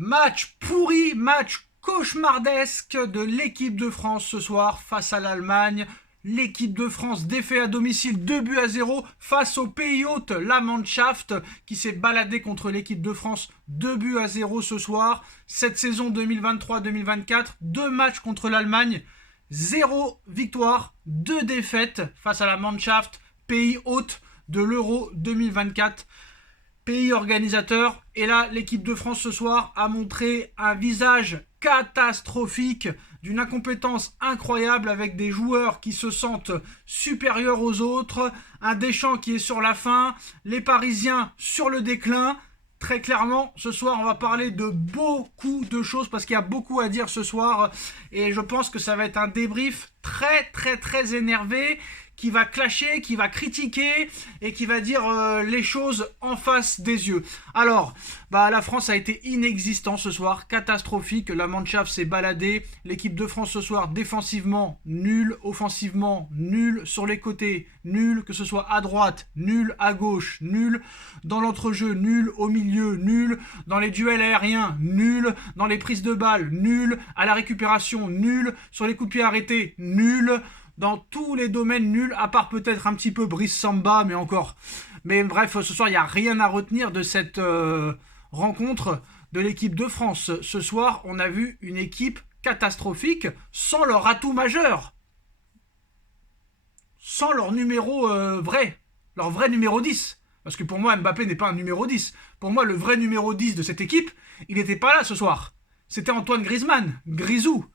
Match pourri, match cauchemardesque de l'équipe de France ce soir face à l'Allemagne. L'équipe de France défait à domicile 2-0 face au pays hôte, la Mannschaft, qui s'est baladée contre l'équipe de France 2-0 ce soir. Cette saison 2023-2024, 2 matchs contre l'Allemagne, 0 victoire, 2 défaites face à la Mannschaft, pays hôte de l'Euro 2024. Pays organisateur. Et là, l'équipe de France ce soir a montré un visage catastrophique, d'une incompétence incroyable avec des joueurs qui se sentent supérieurs aux autres, un Deschamps qui est sur la fin, les Parisiens sur le déclin. Très clairement, ce soir, on va parler de beaucoup de choses parce qu'il y a beaucoup à dire ce soir et je pense que ça va être un débrief très énervé qui va clasher, qui va critiquer et qui va dire les choses en face des yeux. Alors, la France a été inexistante ce soir, catastrophique. La Mannschaft s'est baladée. L'équipe de France ce soir, défensivement, nul. Offensivement, nul. Sur les côtés, nul. Que ce soit à droite, nul. À gauche, nul. Dans l'entrejeu, nul. Au milieu, nul. Dans les duels aériens, nul. Dans les prises de balles, nul. À la récupération, nul. Sur les coups de pied arrêtés, nul. Dans tous les domaines nuls, à part peut-être un petit peu Brice Samba, mais encore. Mais bref, ce soir, il n'y a rien à retenir de cette rencontre de l'équipe de France. Ce soir, on a vu une équipe catastrophique, sans leur atout majeur. Sans leur numéro vrai. Leur vrai numéro 10. Parce que pour moi, Mbappé n'est pas un numéro 10. Pour moi, le vrai numéro 10 de cette équipe, il n'était pas là ce soir. C'était Antoine Griezmann. Grisou,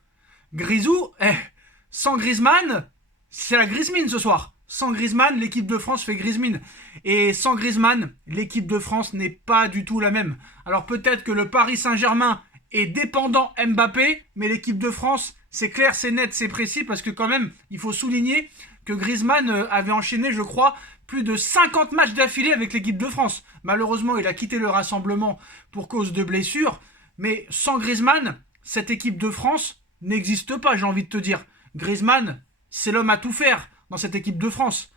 sans Griezmann, c'est la Griezmann ce soir. Sans Griezmann, l'équipe de France fait Griezmann. Et sans Griezmann, l'équipe de France n'est pas du tout la même. Alors peut-être que le Paris Saint-Germain est dépendant Mbappé, mais l'équipe de France, c'est clair, c'est net, c'est précis, parce que quand même, il faut souligner que Griezmann avait enchaîné, je crois, plus de 50 matchs d'affilée avec l'équipe de France. Malheureusement, il a quitté le rassemblement pour cause de blessures. Mais sans Griezmann, cette équipe de France n'existe pas, j'ai envie de te dire. Griezmann, c'est l'homme à tout faire dans cette équipe de France.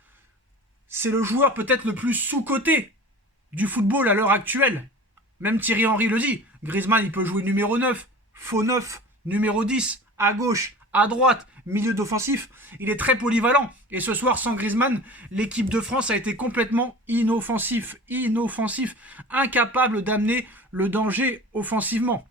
C'est le joueur peut-être le plus sous-coté du football à l'heure actuelle. Même Thierry Henry le dit. Griezmann, il peut jouer numéro 9, faux 9, numéro 10, à gauche, à droite, milieu d'offensif. Il est très polyvalent. Et ce soir, sans Griezmann, l'équipe de France a été complètement inoffensif, incapable d'amener le danger offensivement.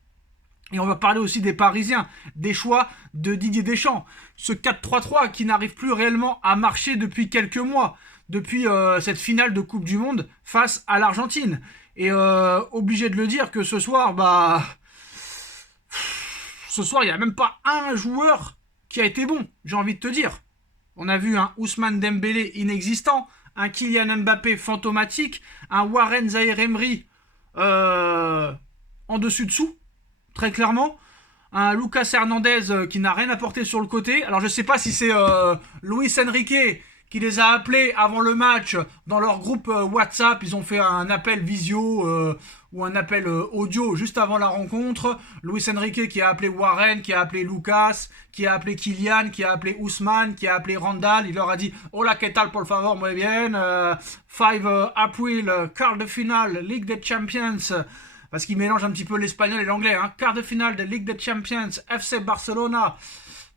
Et on va parler aussi des Parisiens, des choix de Didier Deschamps. Ce 4-3-3 qui n'arrive plus réellement à marcher depuis quelques mois, depuis cette finale de Coupe du Monde face à l'Argentine. Et obligé de le dire que ce soir, il n'y a même pas un joueur qui a été bon, j'ai envie de te dire. On a vu un Ousmane Dembélé inexistant, un Kylian Mbappé fantomatique, un Warren Zaïre-Emery en dessus-dessous. Très clairement, un Lucas Hernandez qui n'a rien apporté sur le côté. Alors je sais pas si c'est Luis Enrique qui les a appelés avant le match dans leur groupe WhatsApp. Ils ont fait un appel visio ou un appel audio juste avant la rencontre. Luis Enrique qui a appelé Warren, qui a appelé Lucas, qui a appelé Kylian, qui a appelé Ousmane, qui a appelé Randall. Il leur a dit « Hola, ¿qué tal, por favor? Muy bien. 5 April, quart de finale, Ligue des Champions. » Parce qu'il mélange un petit peu l'espagnol et l'anglais. Quart de finale de Ligue des Champions, FC Barcelona,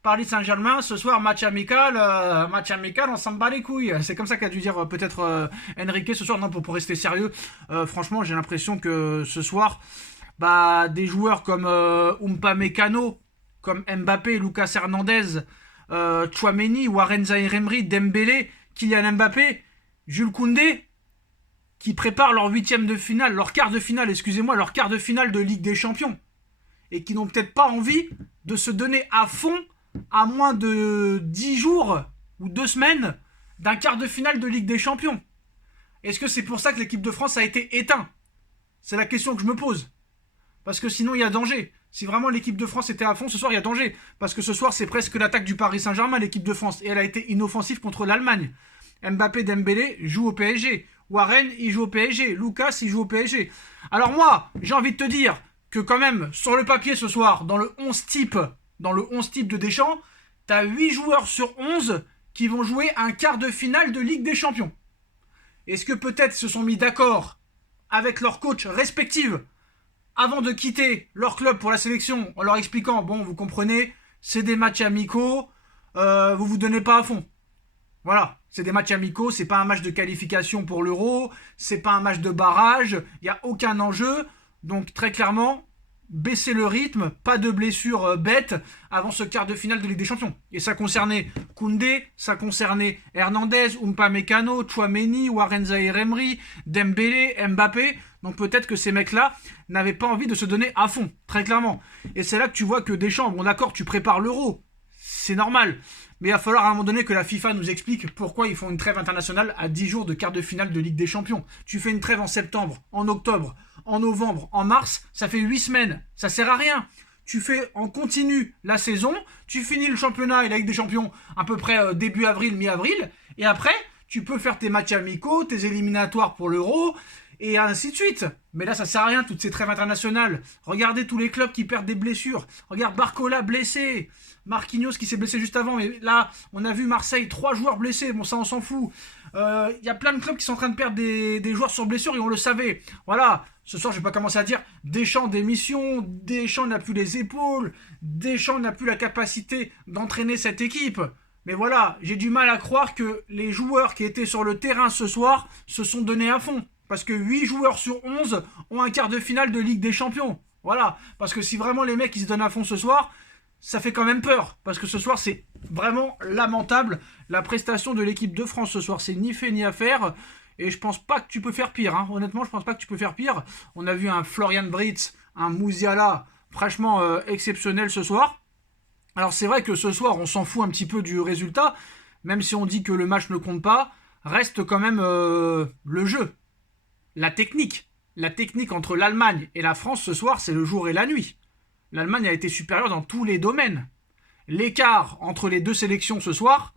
Paris Saint-Germain. Ce soir, match amical, on s'en bat les couilles. C'est comme ça qu'a dû dire peut-être Enrique ce soir. Non, pour rester sérieux, franchement, j'ai l'impression que ce soir, des joueurs comme Upamecano, comme Mbappé, Lucas Hernandez, Tchouaméni, Warren Zaïre-Emery, Dembélé, Kylian Mbappé, Jules Koundé, qui préparent leur quart de finale de Ligue des Champions. Et qui n'ont peut-être pas envie de se donner à fond à moins de 10 jours ou 2 semaines d'un quart de finale de Ligue des Champions. Est-ce que c'est pour ça que l'équipe de France a été éteinte ? C'est la question que je me pose. Parce que sinon, il y a danger. Si vraiment l'équipe de France était à fond, ce soir, il y a danger. Parce que ce soir, c'est presque l'attaque du Paris Saint-Germain, l'équipe de France. Et elle a été inoffensive contre l'Allemagne. Mbappé, Dembélé jouent au PSG. Warren, il joue au PSG. Lucas, il joue au PSG. Alors moi, j'ai envie de te dire que quand même, sur le papier ce soir, dans le 11 type de Deschamps, t'as 8 joueurs sur 11 qui vont jouer un quart de finale de Ligue des Champions. Est-ce que peut-être se sont mis d'accord avec leurs coachs respectifs avant de quitter leur club pour la sélection, en leur expliquant, bon, vous comprenez, c'est des matchs amicaux, vous vous donnez pas à fond. Voilà, c'est des matchs amicaux, c'est pas un match de qualification pour l'Euro, c'est pas un match de barrage, il n'y a aucun enjeu. Donc très clairement, baisser le rythme, pas de blessures bêtes avant ce quart de finale de Ligue des Champions. Et ça concernait Koundé, ça concernait Hernandez, Upamecano, Tchouaméni, Warren Zaïre-Emery, Dembélé, Mbappé. Donc peut-être que ces mecs-là n'avaient pas envie de se donner à fond, très clairement. Et c'est là que tu vois que Deschamps, bon d'accord, tu prépares l'Euro, c'est normal. Mais il va falloir à un moment donné que la FIFA nous explique pourquoi ils font une trêve internationale à 10 jours de quart de finale de Ligue des Champions. Tu fais une trêve en septembre, en octobre, en novembre, en mars, ça fait 8 semaines. Ça sert à rien. Tu fais en continu la saison, tu finis le championnat et la Ligue des Champions à peu près début avril, mi-avril. Et après, tu peux faire tes matchs amicaux, tes éliminatoires pour l'Euro, et ainsi de suite. Mais là, ça sert à rien, toutes ces trêves internationales. Regardez tous les clubs qui perdent des blessures. Regarde Barcola blessé. Marquinhos qui s'est blessé juste avant. Mais là, on a vu Marseille, 3 joueurs blessés. Bon, ça, on s'en fout. Il y a plein de clubs qui sont en train de perdre des joueurs sur blessure et on le savait. Voilà. Ce soir, je vais pas commencer à dire Deschamps démission, Deschamps n'a plus les épaules, Deschamps n'a plus la capacité d'entraîner cette équipe. Mais voilà, j'ai du mal à croire que les joueurs qui étaient sur le terrain ce soir se sont donnés à fond. Parce que 8 joueurs sur 11 ont un quart de finale de Ligue des Champions. Voilà. Parce que si vraiment les mecs ils se donnent à fond ce soir, ça fait quand même peur. Parce que ce soir, c'est vraiment lamentable. La prestation de l'équipe de France ce soir, c'est ni fait ni à faire. Et je pense pas que tu peux faire pire. Hein. Honnêtement, je pense pas que tu peux faire pire. On a vu un Florian Britz, un Mouziala, franchement exceptionnel ce soir. Alors c'est vrai que ce soir, on s'en fout un petit peu du résultat. Même si on dit que le match ne compte pas, reste quand même le jeu. La technique entre l'Allemagne et la France ce soir, c'est le jour et la nuit. L'Allemagne a été supérieure dans tous les domaines. L'écart entre les deux sélections ce soir,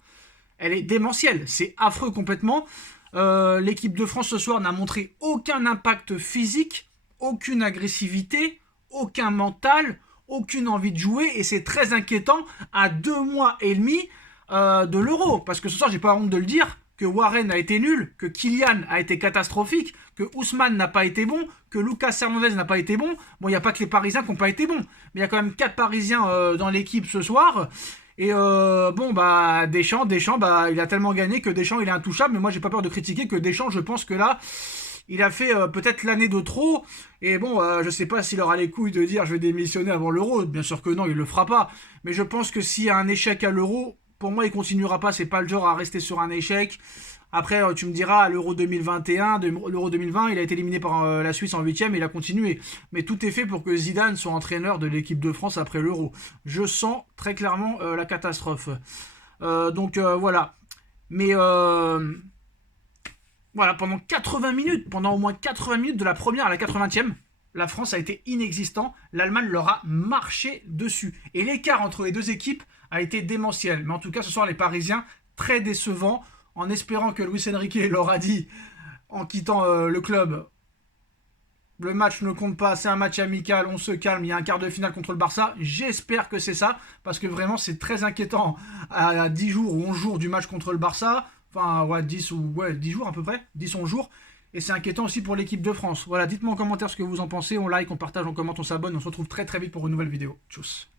elle est démentielle. C'est affreux complètement. L'équipe de France ce soir n'a montré aucun impact physique, aucune agressivité, aucun mental, aucune envie de jouer. Et c'est très inquiétant à 2 mois et demi de l'Euro. Parce que ce soir, j'ai pas honte de le dire, que Warren a été nul, que Kylian a été catastrophique, que Ousmane n'a pas été bon, que Lucas Hernandez n'a pas été bon. Bon, il n'y a pas que les Parisiens qui n'ont pas été bons, mais il y a quand même 4 Parisiens dans l'équipe ce soir. Et Deschamps, il a tellement gagné que Deschamps, il est intouchable. Mais moi, j'ai pas peur de critiquer que Deschamps, je pense que là, il a fait peut-être l'année de trop. Et bon, je sais pas s'il aura les couilles de dire je vais démissionner avant l'Euro. Bien sûr que non, il le fera pas. Mais je pense que s'il y a un échec à l'Euro, pour moi, il continuera pas. C'est pas le genre à rester sur un échec. Après, tu me diras, à l'Euro 2021, l'Euro 2020, il a été éliminé par la Suisse en 8e et il a continué. Mais tout est fait pour que Zidane soit entraîneur de l'équipe de France après l'Euro. Je sens très clairement la catastrophe. Voilà. Mais voilà, pendant 80 minutes, pendant au moins 80 minutes de la première à la 80e, la France a été inexistant. L'Allemagne leur a marché dessus. Et l'écart entre les deux équipes a été démentiel. Mais en tout cas, ce soir, les Parisiens, très décevants, en espérant que Luis Enrique leur a dit, en quittant le club, le match ne compte pas, c'est un match amical, on se calme, il y a un quart de finale contre le Barça. J'espère que c'est ça, parce que vraiment, c'est très inquiétant à 10 jours ou 11 jours du match contre le Barça. Enfin, 10 jours à peu près, 10-11 jours. Et c'est inquiétant aussi pour l'équipe de France. Voilà, dites-moi en commentaire ce que vous en pensez. On like, on partage, on commente, on s'abonne. On se retrouve très très vite pour une nouvelle vidéo. Tchuss.